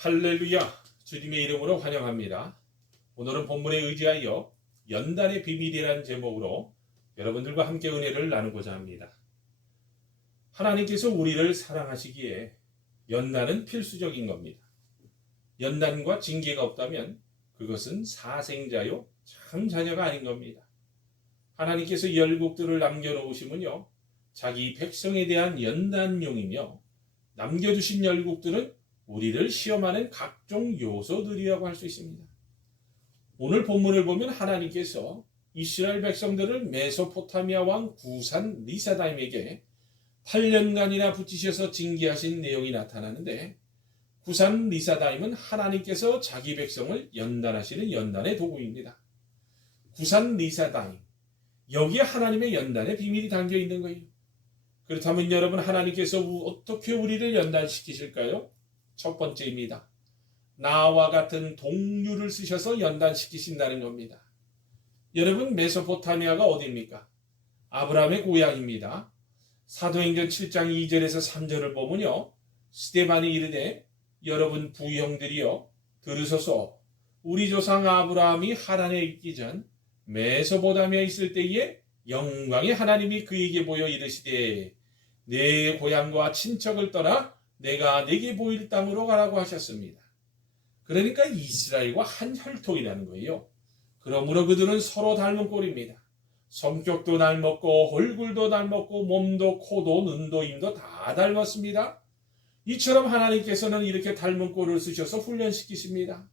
할렐루야, 주님의 이름으로 환영합니다. 오늘은 본문에 의지하여 연단의 비밀이라는 제목으로 여러분들과 함께 은혜를 나누고자 합니다. 하나님께서 우리를 사랑하시기에 연단은 필수적인 겁니다. 연단과 징계가 없다면 그것은 사생자요, 참 자녀가 아닌 겁니다. 하나님께서 열국들을 남겨놓으시면요, 자기 백성에 대한 연단용이며 남겨두신 열국들은 우리를 시험하는 각종 요소들이라고 할 수 있습니다. 오늘 본문을 보면 하나님께서 이스라엘 백성들을 메소포타미아 왕 구산 리사다임에게 8년간이나 붙이셔서 징계하신 내용이 나타나는데, 구산 리사다임은 하나님께서 자기 백성을 연단하시는 연단의 도구입니다. 구산 리사다임, 여기에 하나님의 연단의 비밀이 담겨 있는 거예요. 그렇다면 여러분, 하나님께서 어떻게 우리를 연단시키실까요? 첫 번째입니다. 나와 같은 동류를 쓰셔서 연단시키신다는 겁니다. 여러분, 메소포타미아가 어디입니까? 아브라함의 고향입니다. 사도행전 7장 2절에서 3절을 보면요, 스데반이 이르되 여러분 부형들이여 들으소서. 우리 조상 아브라함이 하란에 있기 전 메소포타미아에 있을 때에 영광의 하나님이 그에게 보여 이르시되 내 고향과 친척을 떠나 내가 내게 보일 땅으로 가라고 하셨습니다. 그러니까 이스라엘과 한 혈통이라는 거예요. 그러므로 그들은 서로 닮은 꼴입니다. 성격도 닮았고 얼굴도 닮았고 몸도 코도 눈도 입도 다 닮았습니다. 이처럼 하나님께서는 이렇게 닮은 꼴을 쓰셔서 훈련시키십니다.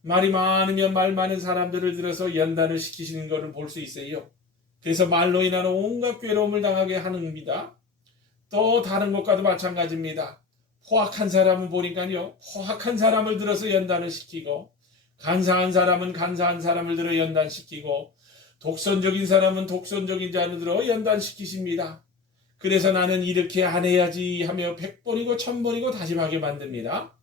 말이 많으면 말 많은 사람들을 들어서 연단을 시키시는 것을 볼 수 있어요. 그래서 말로 인한 온갖 괴로움을 당하게 하는겁니다. 또 다른 것과도 마찬가지입니다. 포악한 사람은 보니까요, 포악한 사람을 들어서 연단을 시키고, 간사한 사람은 간사한 사람을 들어 연단시키고, 독선적인 사람은 독선적인 자를 들어 연단시키십니다. 그래서 나는 이렇게 안 해야지 하며 100번이고 1000번이고 다짐하게 만듭니다.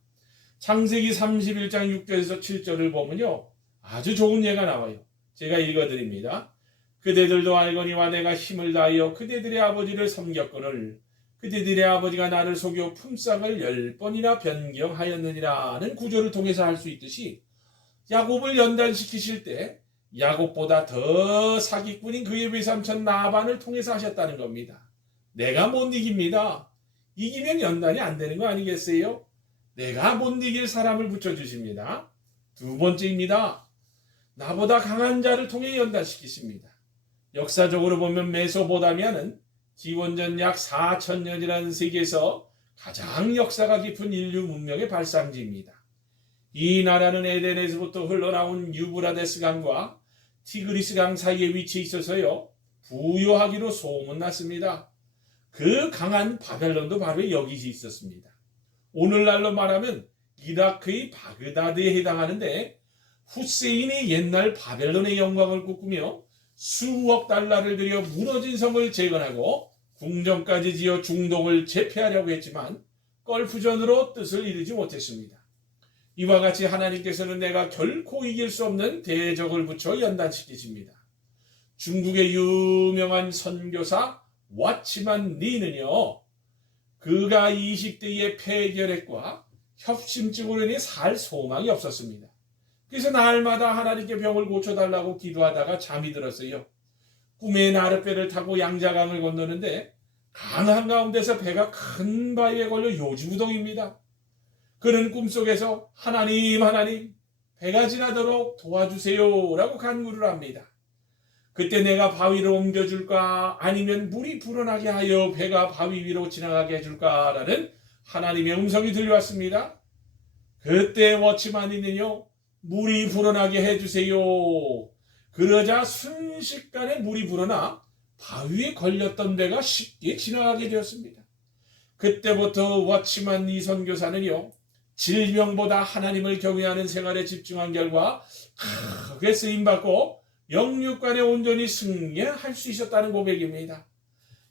창세기 31장 6절에서 7절을 보면요, 아주 좋은 예가 나와요. 제가 읽어드립니다. 그대들도 알거니와 내가 힘을 다하여 그대들의 아버지를 섬겼거늘 그대들의 아버지가 나를 속여 품삯을 10번이나 변경하였느니라는 구절을 통해서 할 수 있듯이, 야곱을 연단시키실 때 야곱보다 더 사기꾼인 그의 외삼촌 라반을 통해서 하셨다는 겁니다. 내가 못 이깁니다. 이기면 연단이 안 되는 거 아니겠어요? 내가 못 이길 사람을 붙여주십니다. 두 번째입니다. 나보다 강한 자를 통해 연단시키십니다. 역사적으로 보면 메소포타미아는 기원전 약 4000년이라는 세계에서 가장 역사가 깊은 인류 문명의 발상지입니다. 이 나라는 에덴에서부터 흘러나온 유브라데스 강과 티그리스 강 사이에 위치해 있어서요, 부유하기로 소문났습니다. 그 강한 바벨론도 바로 여기 있었습니다. 오늘날로 말하면 이라크의 바그다드에 해당하는데, 후세인이 옛날 바벨론의 영광을 꿈꾸며 수억 달러를 들여 무너진 성을 재건하고 궁전까지 지어 중동을 제패하려고 했지만 걸프전으로 뜻을 이루지 못했습니다. 이와 같이 하나님께서는 내가 결코 이길 수 없는 대적을 붙여 연단시키십니다. 중국의 유명한 선교사 와치만 리는요, 그가 20대의 폐결핵과 협심증으로 인해 살 소망이 없었습니다. 그래서 날마다 하나님께 병을 고쳐달라고 기도하다가 잠이 들었어요. 꿈에 나룻배를 타고 양자강을 건너는데 강 한가운데서 배가 큰 바위에 걸려 요지부동입니다. 그는 꿈속에서 하나님 배가 지나도록 도와주세요 라고 간구를 합니다. 그때 내가 바위를 옮겨줄까 아니면 물이 불어나게 하여 배가 바위 위로 지나가게 해줄까 라는 하나님의 음성이 들려왔습니다. 그때 워치만이는요, 물이 불어나게 해주세요. 그러자 순식간에 물이 불어나 바위에 걸렸던 배가 쉽게 지나가게 되었습니다. 그때부터 워치만 이 선교사는요, 질병보다 하나님을 경외하는 생활에 집중한 결과 크게 쓰임받고 영육간에 온전히 승리할 수 있었다는 고백입니다.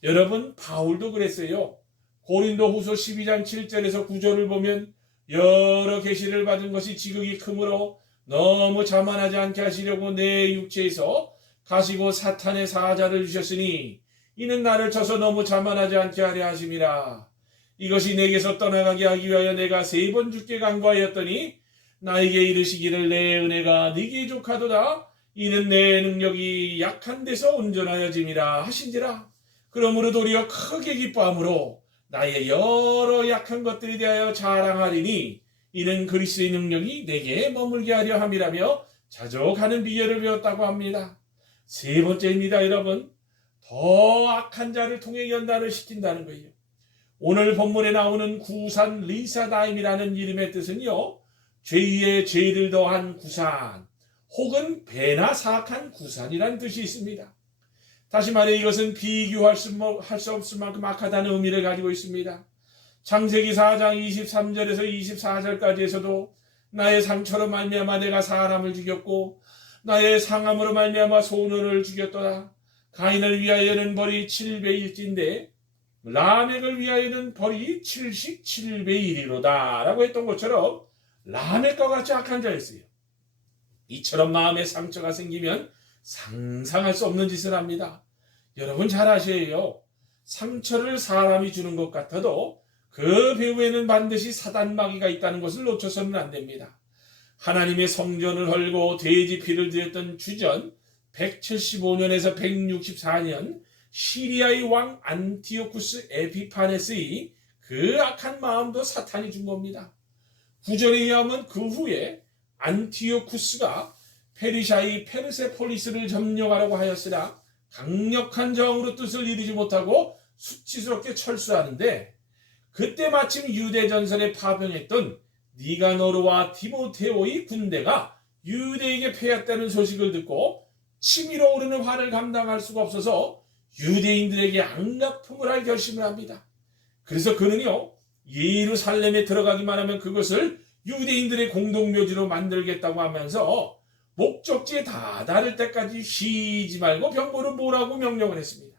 여러분, 바울도 그랬어요. 고린도 후서 12장 7절에서 9절을 보면 여러 계시를 받은 것이 지극히 크므로 너무 자만하지 않게 하시려고 내 육체에서 가시고 사탄의 사자를 주셨으니 이는 나를 쳐서 너무 자만하지 않게 하려 하심이라. 이것이 내게서 떠나가게 하기 위하여 내가 3번 주께 간구하였더니 나에게 이르시기를 내 은혜가 네게 족하도다. 이는 내 능력이 약한 데서 온전하여짐이라 하신지라. 그러므로 도리어 크게 기뻐함으로 나의 여러 약한 것들에 대하여 자랑하리니 이는 그리스도의 능력이 내게 머물게 하려 함이라며 자족하는 비결을 배웠다고 합니다. 3번째입니다, 여러분. 더 악한 자를 통해 연단을 시킨다는 거예요. 오늘 본문에 나오는 구산 리사다임이라는 이름의 뜻은요, 죄의 죄를 더한 구산 혹은 배나 사악한 구산이라는 뜻이 있습니다. 다시 말해 이것은 비교할 수 없을 만큼 악하다는 의미를 가지고 있습니다. 창세기 4장 23절에서 24절까지에서도 나의 상처로 말미암아 내가 사람을 죽였고 나의 상함으로 말미암아 소년을 죽였더라. 가인을 위하여는 벌이 7배일진데 라멕을 위하여는 벌이 77배 1이로다 라고 했던 것처럼 라멕과 같이 악한 자였어요. 이처럼 마음에 상처가 생기면 상상할 수 없는 짓을 합니다. 여러분 잘 아셔요. 상처를 사람이 주는 것 같아도 그 배후에는 반드시 사단 마귀가 있다는 것을 놓쳐서는 안 됩니다. 하나님의 성전을 헐고 돼지 피를 드렸던 주전 175년에서 164년 시리아의 왕 안티오쿠스 에피파네스의 그 악한 마음도 사탄이 준 겁니다. 구절에 의하면 그 후에 안티오쿠스가 페르시아의 페르세폴리스를 점령하려고 하였으나 강력한 저항으로 뜻을 이루지 못하고 수치스럽게 철수하는데 그때 마침 유대 전선에 파병했던 니가노르와 디모테오의 군대가 유대에게 패했다는 소식을 듣고 치밀어 오르는 화를 감당할 수가 없어서 유대인들에게 악납품을 할 결심을 합니다. 그래서 그는요, 예루살렘에 들어가기만 하면 그것을 유대인들의 공동묘지로 만들겠다고 하면서 목적지에 다다를 때까지 쉬지 말고 병거를 몰라고 명령을 했습니다.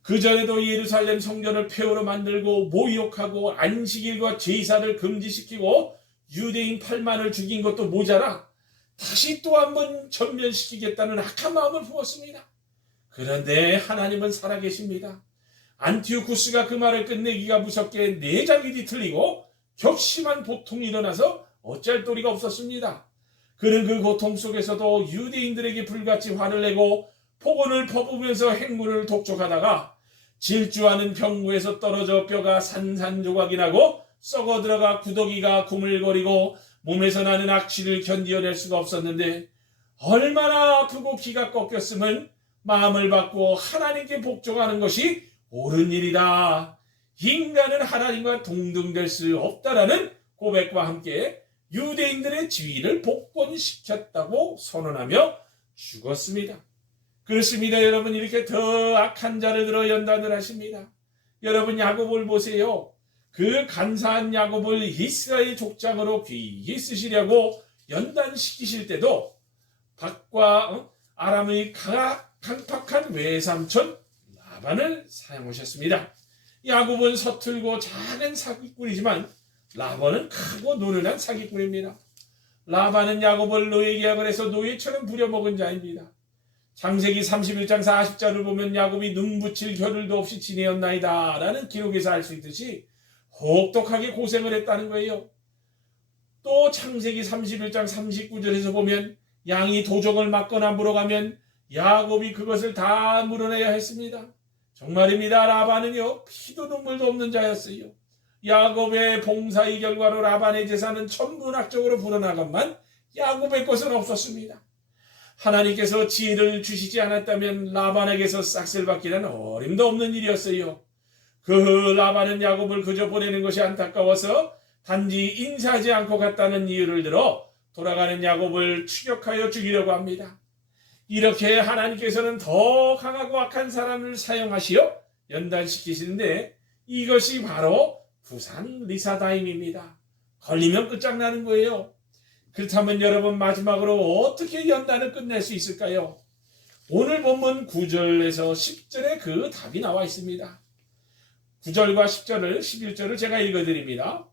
그전에도 예루살렘 성전을 폐허로 만들고 모욕하고 안식일과 제사를 금지시키고 유대인 8만을 죽인 것도 모자라 다시 또 한번 전면시키겠다는 악한 마음을 품었습니다. 그런데 하나님은 살아계십니다. 안티오쿠스가 그 말을 끝내기가 무섭게 내장이 뒤틀리고 격심한 보통이 일어나서 어쩔 도리가 없었습니다. 그는 그 고통 속에서도 유대인들에게 불같이 화를 내고 폭언을 퍼부으면서 행군을 독촉하다가 질주하는 병구에서 떨어져 뼈가 산산조각이 나고 썩어 들어가 구더기가 구물거리고 몸에서 나는 악취를 견디어낼 수가 없었는데 얼마나 아프고 기가 꺾였으면 마음을 받고 하나님께 복종하는 것이 옳은 일이다. 인간은 하나님과 동등될 수 없다라는 고백과 함께 유대인들의 지위를 복권시켰다고 선언하며 죽었습니다. 그렇습니다. 여러분, 이렇게 더 악한 자를 들어 연단을 하십니다. 여러분, 야곱을 보세요. 그 간사한 야곱을 이스라엘 족장으로 귀히 쓰시려고 연단시키실 때도 박과 아람의 강팍한 외삼촌 라반을 사용하셨습니다. 야곱은 서툴고 작은 사기꾼이지만 라반은 크고 노련한 사기꾼입니다. 라반은 야곱을 노예 계약을 해서 노예처럼 부려먹은 자입니다. 창세기 31장 40절을 보면 야곱이 눈 붙일 겨를도 없이 지내었나이다 라는 기록에서 알 수 있듯이 혹독하게 고생을 했다는 거예요. 또 창세기 31장 39절에서 보면 양이 도적을 맞거나 물어가면 야곱이 그것을 다 물어내야 했습니다. 정말입니다. 라반은요, 피도 눈물도 없는 자였어요. 야곱의 봉사의 결과로 라반의 재산은 천문학적으로 불어나건만 야곱의 것은 없었습니다. 하나님께서 지혜를 주시지 않았다면 라반에게서 싹쓸 받기란 어림도 없는 일이었어요. 그 라반은 야곱을 그저 보내는 것이 안타까워서 단지 인사하지 않고 갔다는 이유를 들어 돌아가는 야곱을 추격하여 죽이려고 합니다. 이렇게 하나님께서는 더 강하고 악한 사람을 사용하시어 연단시키시는데 이것이 바로 구산 리사다임입니다. 걸리면 끝장나는 거예요. 그렇다면 여러분, 마지막으로 어떻게 연단을 끝낼 수 있을까요? 오늘 본문 9절에서 10절에 그 답이 나와 있습니다. 9절과 10절을 11절을 제가 읽어드립니다.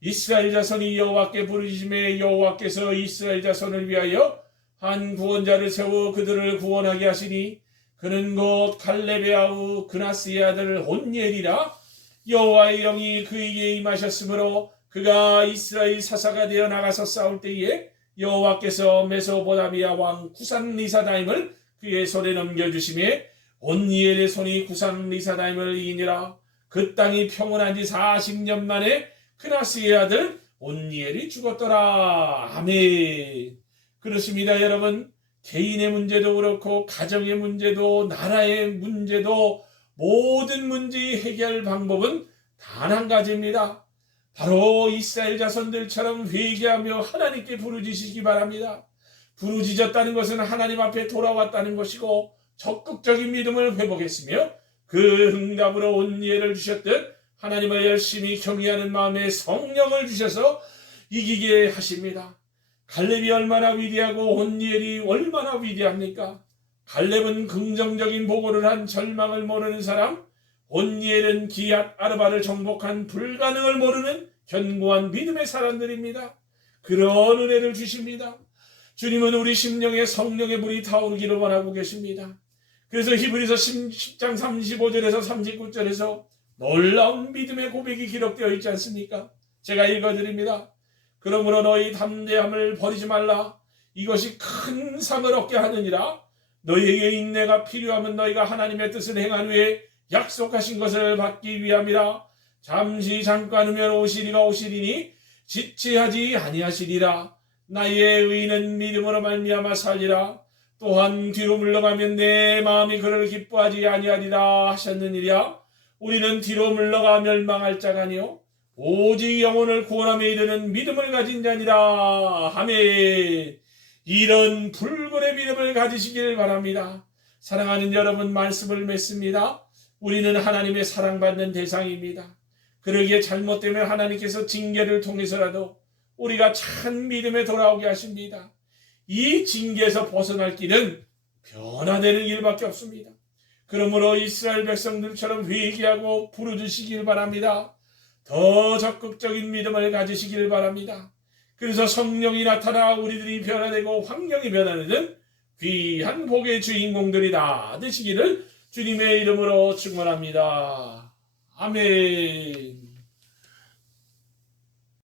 이스라엘 자손이 여호와께 부르짖음에 여호와께서 이스라엘 자손을 위하여 한 구원자를 세워 그들을 구원하게 하시니 그는 곧 갈렙의 아우 그나스의 아들 온니엘이라. 여호와의 영이 그에게 임하셨으므로 그가 이스라엘 사사가 되어 나가서 싸울 때에 여호와께서 메소보다미아 왕 구산 리사다임을 그의 손에 넘겨주심에 온니엘의 손이 구산 리사다임을 이기니라. 그 땅이 평온한 지 40년 만에 크나스의 아들 온니엘이 죽었더라. 아멘. 그렇습니다, 여러분. 개인의 문제도 그렇고 가정의 문제도 나라의 문제도 모든 문제의 해결 방법은 단 한 가지입니다. 바로 이스라엘 자손들처럼 회개하며 하나님께 부르짖으시기 바랍니다. 부르짖었다는 것은 하나님 앞에 돌아왔다는 것이고 적극적인 믿음을 회복했으며 그 응답으로 온니엘을 주셨듯 하나님을 열심히 경외하는 마음에 성령을 주셔서 이기게 하십니다. 갈렙이 얼마나 위대하고 온니엘이 얼마나 위대합니까? 갈렙은 긍정적인 보고를 한 절망을 모르는 사람, 온니엘은 기앗 아르바를 정복한 불가능을 모르는 견고한 믿음의 사람들입니다. 그런 은혜를 주십니다. 주님은 우리 심령에 성령의 불이 타오르기를 원하고 계십니다. 그래서 히브리서 10장 35절에서 39절에서 놀라운 믿음의 고백이 기록되어 있지 않습니까? 제가 읽어드립니다. 그러므로 너희 담대함을 버리지 말라. 이것이 큰 상을 얻게 하느니라. 너희에게 인내가 필요하면 너희가 하나님의 뜻을 행한 후에 약속하신 것을 받기 위함이라. 잠시 잠깐 후면 오시리가 오시리니 지체하지 아니하시리라. 나의 의인은 믿음으로 말미암아 살리라. 또한 뒤로 물러가면 내 마음이 그를 기뻐하지 아니하리라 하셨느니라. 우리는 뒤로 물러가 멸망할 자가 아니요 오직 영혼을 구원함에 이르는 믿음을 가진 자니라. 아멘. 이런 불굴의 믿음을 가지시기를 바랍니다. 사랑하는 여러분, 말씀을 맺습니다. 우리는 하나님의 사랑받는 대상입니다. 그러기에 잘못되면 하나님께서 징계를 통해서라도 우리가 참 믿음에 돌아오게 하십니다. 이 징계에서 벗어날 길은 변화되는 길밖에 없습니다. 그러므로 이스라엘 백성들처럼 회개하고 부르짖으시길 바랍니다. 더 적극적인 믿음을 가지시길 바랍니다. 그래서 성령이 나타나 우리들이 변화되고 환경이 변화되는 귀한 복의 주인공들이 다 되시기를 주님의 이름으로 축원합니다. 아멘.